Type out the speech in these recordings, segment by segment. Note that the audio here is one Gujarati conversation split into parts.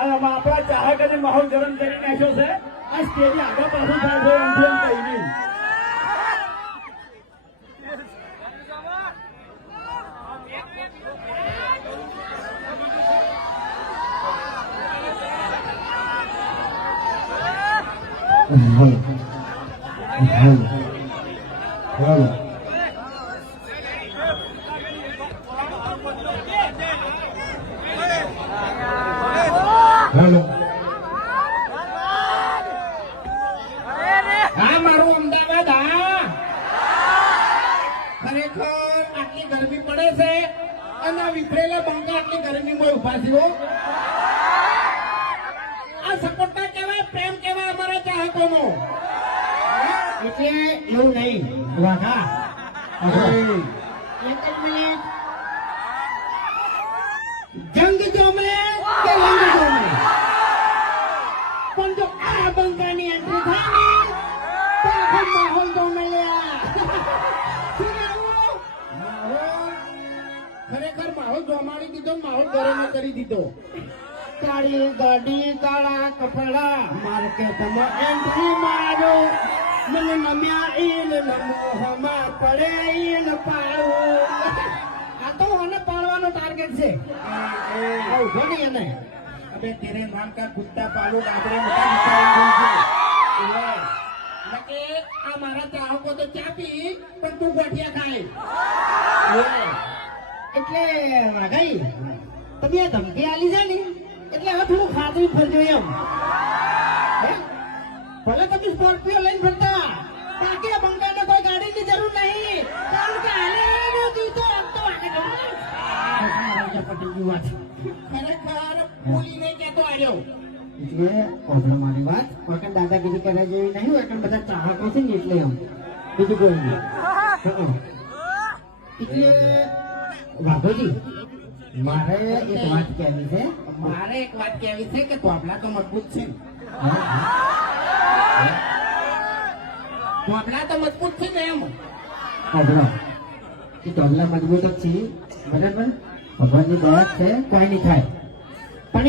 અને આપણા ચાહકોને માહોલ ગરમ કરી નાખ્યો છે. આ સ્ટેજ આગળ પાછું થાય છે એમ કઈ નહીં. હેલો હા મારું અમદાવાદ. હા ખરેખર આટલી ગરમી પડે છે અને આ વિફરેલા બંકા આટલી ગરમીમાં ઉભા છે. આ સપોર્ટ ના કહેવાય, પ્રેમ કહેવાય અમારા ચાહકોનો. એટલે એવું નહીં વાઘા. એક જ મિનિટ. જંગ જોમે કે રંગ જોમે, પણ જો આ બંકાની એન્ટ્રી થાય ને તો આખો માહોલ જોમે લ્યા. શું કહેવું? માહોલ ખરેખર માહોલ જોમાડી દીધો, માહોલ ગરમ કરી દીધો. કાળી ગાડી કાળા કપડા માર્કેટમાં એન્ટ્રી મારો, મને નમ્યા ઈન નમોહમાં પડે ઈન પાડું. આ તો મને પાડવાનો ટાર્ગેટ છે. ઉભો નહીં એને હવે તેરે નામ કા કુત્તા પાડું આપણે મોટા વિચાર કે આ મારા ચાહકો તો ચા પી પણ તું ગોઠિયા ખાય. એટલે વાઘાઈ તમે આ ધમકી આલી છે ને એટલે હવે થોડું ખાતરી ફરજો એમ. ભલે તમે સ્કોર્પિયો લઈને ફરતા, બાકી આ બંકાને કોઈ ગાડીની જરૂર નહીં, કારણ કે હાલે જીતો આપતો ખરેખર ભૂલી નહીં કેતો આવ્યો. એટલે પ્રોબ્લેમ મારી વાત વખત દાદાગીરી કરવા જેવી નહીં, વખત બધા ચાહકો છે ને એટલે એમ, બીજું કોઈ નહીં. એટલે વાઘોજી મારે એક વાત કહેવી છે. મારે એક વાત કહેવી છે કે તોબલા તો મજબૂત છે. તોબલા તો મજબૂત છે ને એમ. તોબલા મજબૂત જ છે બરાબર, ભગવાનની દયા છે, કોઈ નહીં થાય. પણ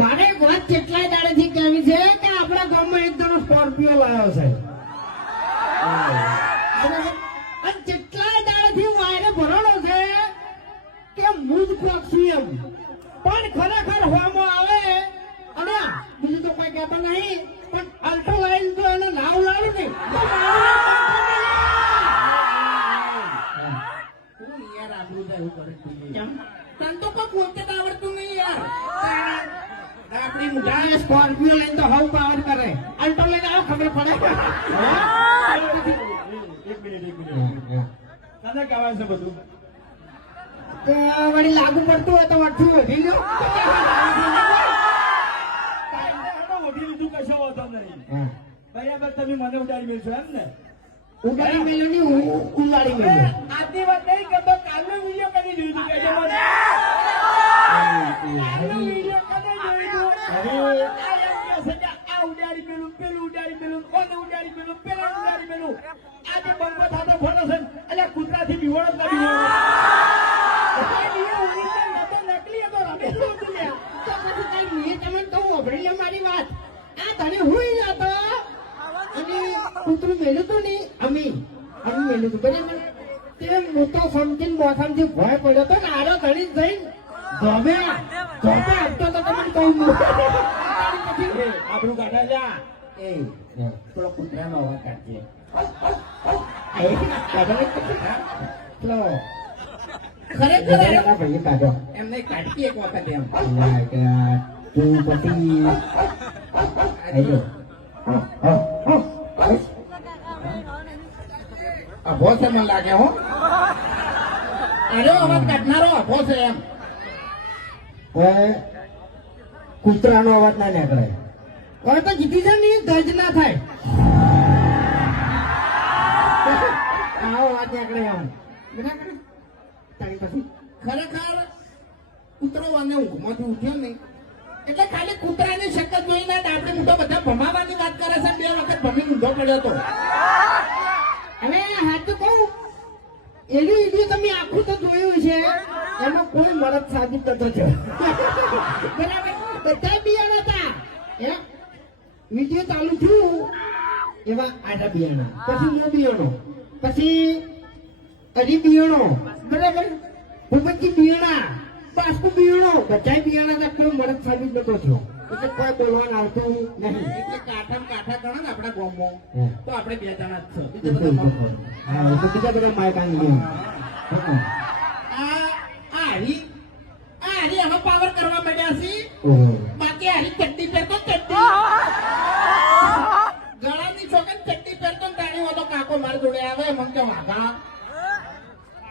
મારે એક વાત કેટલાય દાડેથી કહેવી છે કે આપણા ગામમાં એક જણો સ્કોર્પિયો લાવ્યો છે અને કેટલાય દાડેથી વાયરે ભરેલો છે કે મુજ પક્ષી એમ, પણ ખરેખર હોવામાં આવે અને બીજું તો કોઈ કહેતો નહીં, પણ અલ્ટો લાઈન તો એને નાવ લાવ્યું નહીં તો આવડતું નહીં યાર. આપણી મુઠા સ્કોર્પિયો લઈને તો હાઉ પાવર કરે, અલ્ટો લઈને આવો ખબર પડે. એક મિનિટ દાદા કહેવાય છે બધું તો વળી લાગુ પડતું હોય તો વઠું વધી ગયો. વધી લીધું કશો વાંધો નહીં. બરાબર તમે મને ઉડાડી મેળશો એમ ને? ઉડાડી મેલ્યો નહીં, ઉડાડી મેલ્યો. આજની વાત નહીં કરતો, કાલનો વિડીયો કરી જોયું કહેજો મને. કાલનો વિડીયો કદી જોયું. આ ઉડાડી મેલું, પેલું ઉડાડી મેલું, કોને ઉડાડી મેલું, પેલા ઉડાડી મેલું. આજે બંકો થતો ફોટો છે એટલે કૂતરાથી બીવડો જ નથી. મારી વાત આ તને હું જતો અને કૂતરું મેલું તું ને અમે મેલું તું બરાબર. તે મોટો સમજીને મોસમથી ભય પડ્યો તો ને આરો ઘણી જઈને ધોબે આપતો તો તમને કહું આપણું કાઢા જા. એ થોડો કૂતરાનો અવાજ કાઢજે. ખરેખર એમને કાઢી એક વખત એમ તું પછી અભો છે મને લાગે હો. અરે અવાજ કાઢનારો અભો છે એમ. કૂતરાનો અવાજ ના નીકળે. હવે તો જીતી જાય ને ગજ ના થાય. આવો અવાજ નીકળે એમ બરાબર. પછી ખરેખર કૂતરો અને ઊંઘમાંથી ઉઠ્યો નહીં એટલે ખાલી કૂતરાની શકત જોઈને આપણે ઊંધો બધા ભમાવાની વાત કરે છે. 2 વખત ભમી ઊંધો પડ્યો હતો. હવે હાચું કહું એવી તમે આખું તો જોયું છે, એમાં કોઈ મદદ સાબિત થતો છે બરાબર. આટા બિયાણા, પછી હું બિયાણો, પછી હરી બિયાણો, બરાબર, ભૂપતજી બિયાણા, બાસ્કુ બિયાણો, બધા બિયાણા હતા, કોઈ મળદ સાબિત નતો થયો, એટલે કોઈ બોલવાનું આવતું નહીં. એટલે કાંઠા ગણો ને આપણા ગામમાં હે. તો આપણે બે જણા જ છો એ તો હા, એ તો બીજા બધા માય કાંઈ નહીં. હા. આ હરી હવે પાવર કરવા માંડ્યા છે. ઓહો. બાકી હરી ચડ્ડી પહેરતો ચડ્ડી ગળાની છોકરી ચડ્ડી પહેરતો ને તાણી વાળો કાકો મારી જોડે આવે મને કે વાઘા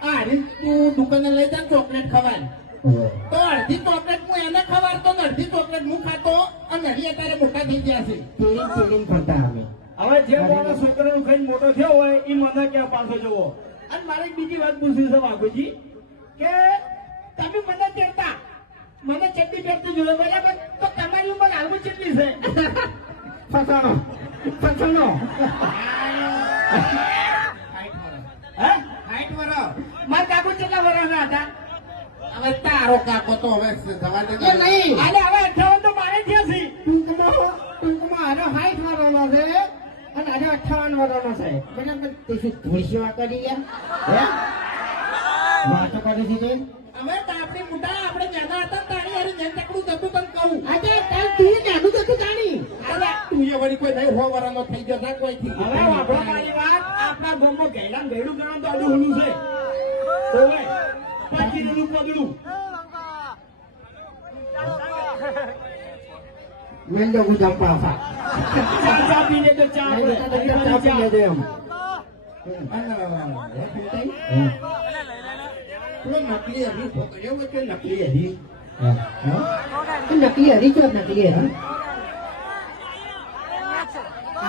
આ હરી તું દુકાને લઈ જા ચોકલેટ ખવાય ઓહો. તો અડધી ચોકલેટ હું એને ખવાડતો ને અડધી ચોકલેટ હું ખાતો અને હરી અત્યારે મોટા થઈ ગયા છે. ચીડીને ફરતા અમે. હવે જે મારો છોકરાનો ખાઈને મોટો થયો હોય એ મને ક્યાં પાછો જવો. અને મારે એક બીજી વાત પૂછવી છે વાઘુજી કે તમે મને ચડતા મને ચડ્ડી પહેરતી જોયો બરાબર, તો તમારી ઉંમર હાલમાં કેટલી છે? ફસાણો. હે? 60 વર્ષ. મારા કાકુ કેટલા વર્ષના હતા? હવે તારો કાકો તો હવે જવા દે. એ નહીં. અરે હવે 58 તો મારે થયા છે. ટૂંકમાં આનો 60 વાળાનો છે અને આનો 58 વાળાનો છે. બરાબર, તે શું ધોળસીવા કરી ગયા? હે? વાતો કરી છે તે? હવે આપણી મોટા આપણે નાના હતા તારી હારી જેમ ચકડું જતું તને કહું. આજે તાર તું નાનું જતું જાણી. અરે તું એ વળી કોઈ નહીં 100 વર્ષનો થઈ ગયો ના કોઈથી. હવે વાપરો મારી વાત, આપણા ગામમાં ગયડા ગયડું ગણો તો આડું ઊંડું છે. ઓવે, પચીનું પગલું. મેં તો ગુજામ પાફા. ચા પી લેજો, ચા મેં તો ચા પી લેજો એમ. પેલો નકલી હરી છોકરીઓ વચ્ચે નકલી હરી. નકલી હરી તો નકલી હરી.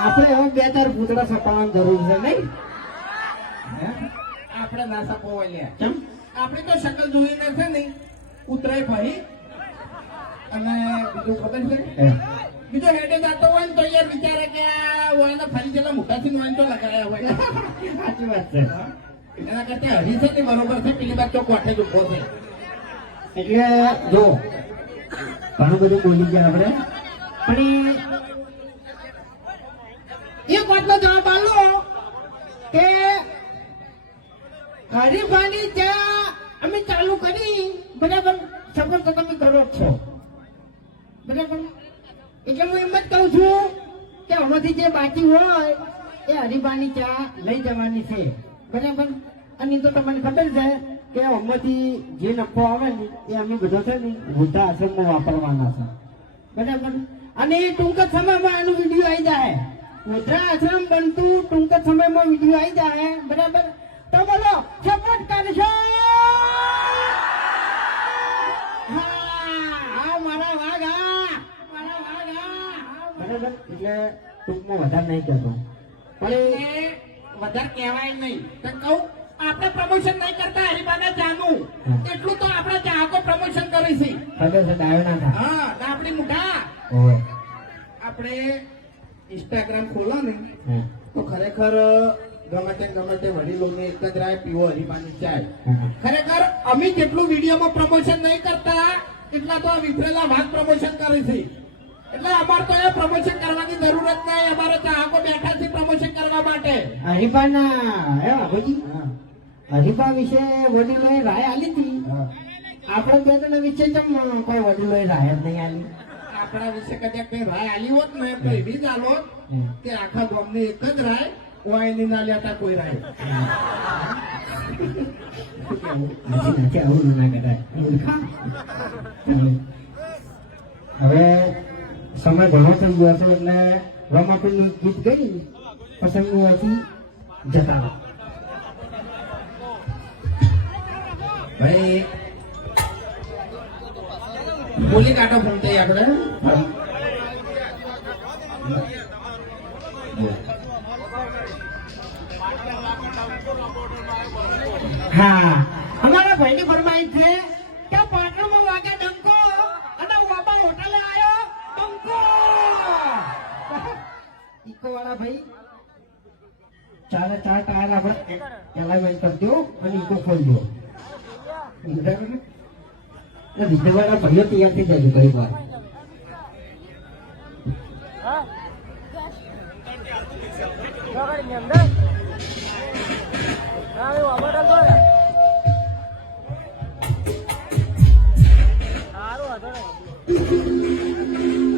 આપણે હવે બે ચાર પૂતળા સપાવવાની જરૂર છે નહીં? આપણે ના સપોવાય લ્યા. કેમ? આપણે તો શકલ જોઈ નથી ને ઉતરાય ભાઈ અને બીજું ખબર છે બીજો હેડે જતો હોય ને તો યાર વિચારે કે આ વાયના ફરી જેટલા મોટાથી વાયન તો લગાયા હોય. સાચી વાત છે. એના કરતા હરી છે ને બરોબર છે પેલી બાદ તો કોઠે જ ઉભો છે. એટલે જો ઘણું બધું બોલી ગયા આપણે, પણ એક વાતનો જવાબ આલો કે હરીફાની ત્યાં અમે ચાલુ કરી, બરાબર, સફળ તો તમે કરો જ છો, બરાબર, એટલે હું એમ જ કહું છું કે આમાંથી જે બાકી હોય એ હરીફાની ચા લઈ જવાની છે, બરાબર. અને તો તમને ખબર છે કે આમાંથી જે નફો આવે ને એ અમે બધો છે ને વૃદ્ધા આશ્રમમાં વાપરવાના છે, બરાબર. અને ટૂંક જ સમયમાં આનું વિડીયો આવી જાય, વૃદ્ધા આશ્રમ બનતું ટૂંક જ સમયમાં વિડીયો આવી જાય, બરાબર. તો બોલો સપોર્ટ કરશો? હા, મારા વાઘા, બરાબર. એટલે ટૂંકમાં વધારે નહીં કહેતો, પણ વધારે કહેવાય નહીં તો કહું આપણે પ્રમોશન નહીં કરતા હરીબાના ચાનું એટલું તો આપણે ચાહકો પ્રમોશન કરી છે. ખબર છે ડાયો ના થાય. હા તો આપણી મોટા ઓય. આપણે ઇન્સ્ટાગ્રામ ખોલો ને હા. તો ખરેખર ગમે તે વડીલોને એક જ રાય પીવો હરીબાની ચાય. હા. ખરેખર અમે જેટલું વિડીયોમાં પ્રમોશન નહીં કરતા એટલા તો આ વિફરેલા ભાગ પ્રમોશન કરે છે. એટલે અમારે તો એ પ્રમોશન કરવાની જરૂર જ નહીં. અમારે ચાહકો બેઠા છે પ્રમોશન કરવા માટે. હરીફાના હે બાપુજી, હરીફા વિશે વડીલોએ રાય આલી હતી. આપણે બે જણા વિશે કેમ કોઈ વડીલોએ રાય જ નહીં આલી? આપણા વિશે કદાચ કઈ રાય આલી હોત ને તો એવી જ આલોત કે આખા ગામને એક જ રાય વાયની ના લેતા કોઈ રાય. આવું ના કરાય. હવે સમય ઘણો થઈ ગયો છે એટલે રમાપીનું ગીત ગઈ પસંદ હોવાથી જતા રહો. ભાઈ બોલી કાઢો ફોન થઈ આપણે. હા, અમારા ભાઈની ફરમાઈશ છે કે પાટણમાં વાગે ડંકો અને બાબા હોટલે આવ્યો ડંકો. ઈકો વાળા ભાઈ ચારે ચાર ટાયર આપણે એલાઇનમેન્ટ કરી દો અને ઈકો ખોલી દો. બીજા વાળા ભાઈઓ તૈયાર થઈ જાય ઘણી વાર.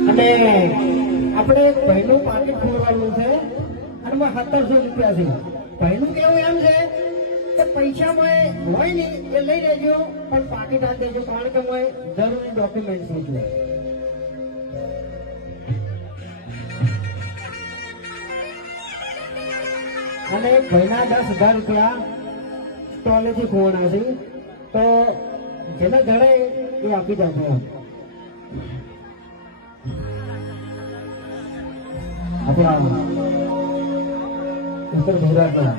અને આપણે એક ભાઈનું પાકીટ ખોલવાનું છે અને એમાં 1700 રૂપિયા છે. ભાઈનું કેવું એમ છે કે પૈસામાં હોય ને એ લઈ લેજો પણ પાકીટ આપી દેજો કારણ કે મેં જરૂરી ડોક્યુમેન્ટ એટલે. અને ભાઈના 10,000 રૂપિયા સ્ટોલેથી ખોવાના છે તો જેને જડે એ આપી દેજો. આપણા ઉત્તર ગુજરાતમાં